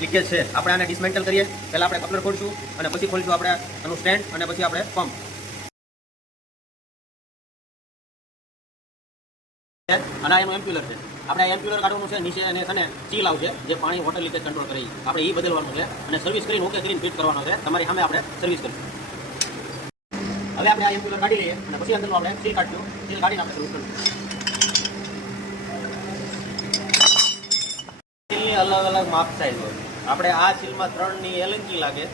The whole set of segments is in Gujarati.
લીકેજ છે આપણે આને ડિસમેન્ટલ કરીએ. પહેલા આપણે કપલર ખોલશું અને પછી ખોલશું આપણે આનું સ્ટેન્ડ અને પછી આપણે પંપ. અને આ એનું એમ્પ્યુલર છે. આપણે આ એમ્પ્યુલર કાઢવાનું છે. નીચે અને છે ચીલ આવશે જે પાણી વોટર લીકેજ કંટ્રોલ કરે. આપણે એ બદલવાનું છે અને સર્વિસ કરીને ઓકે કરીને ફિટ કરવાનો છે. તમારી સામે આપણે સર્વિસ કરીશું. હવે આપણે આ એમ્પ્યુલર કાઢી લઈએ અને પછી અંદરનું આપણે સીલ કાઢશું. સીલ કાઢીને આપણે સર્વિસ કરીશું. સીલની અલગ અલગ માપ સાઈઝ હોય. આપણે આ સીલમાં 3ની એલંકી લાગે,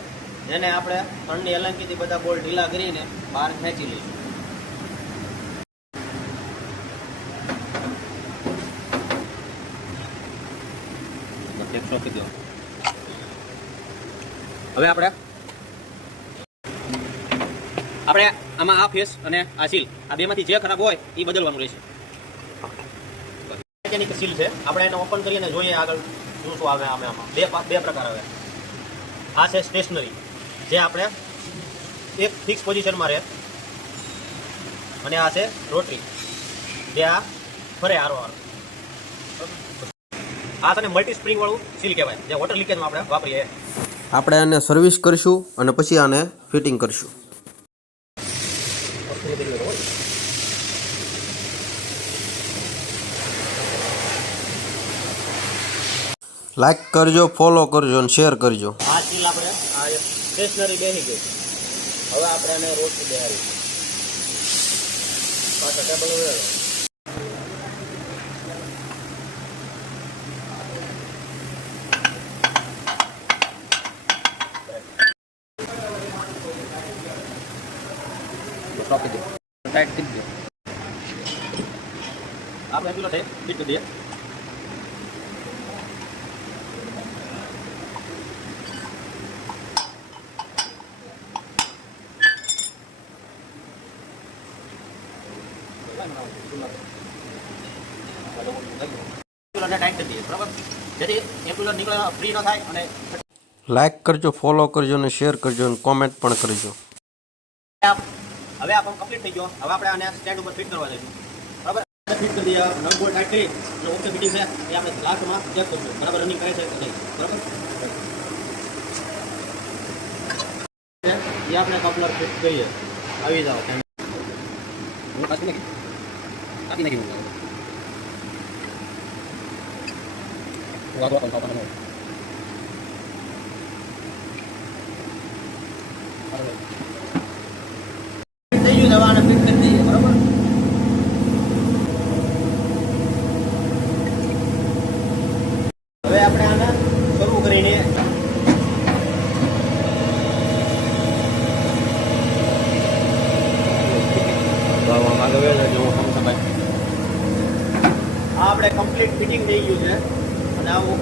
જેને આપણે 3ની એલંકીથી બધા બોલ્ટ ઢીલા કરીને બહાર ખેંચી લઈશું. હવે આપણે આમાં આ ફેસ અને આ સીલ આ બેમાંથી જે ખરાબ હોય એ બદલવાનું રહેશે. મેકેનિકલ સીલ છે. આપણે એને ઓપન કરીને જોઈએ આગળ શું શું આવે. આમાં બે પ્રકાર આવે. આ છે સ્ટેશનરી, જે આપણે એક ફિક્સ પોઝિશનમાં રહે, અને આ છે રોટરી, જે આ ફરે હારો. આ તને મલ્ટી સ્પ્રિંગ વાળું સીલ કહેવાય, જે વોટર લીકેજમાં આપણે વાપરીએ. આપણે આને સર્વિસ કરીશું અને પછી આને ફિટિંગ કરીશું. લાઈક કરજો, ફોલો કરજો અને શેર કરજો. આ સીલ આપણે આ સ્ટેશનરી બેસી ગઈ. હવે આપણે એને રોટરી બેહારી પાછા ટેબલ વળાવો. ટાઈટ કરી દો. આપણે એટલું છે ફિટ કરી દઈએ. ટાઈટ કરી દઈએ બરાબર, જેથી એમ્પ્યુલર નીકળે ફ્રી ન થાય. અને લાઈક કરજો, ફોલો કરજો અને શેર કરજો અને કોમેન્ટ પણ કરજો. હવે આ પંપ કમ્પ્લીટ થઈ ગયો. હવે આપણે આને સ્ટેન્ડ ઉપર ફિટ કરવા જઈશું બરાબર. ફિટ કરી દઈએ. નટ બોલ્ટ ટાઈટ કરી અને ઓકે ફિટિંગ છે એ આપણે લાસ્ટમાં ચેક કરીશું બરાબર, રનિંગ કરે છે કે નહીં બરાબર. એ આપણે કપલર ફિટ કરીએ. આવી જાઓ. હું કાપી નાખી દવાને ફિટ કરી દઈએ બરાબર. હવે આપણે આને શરૂ કરીને આપણે કમ્પ્લીટ ફિટિંગ થઈ ગયું છે અને આવું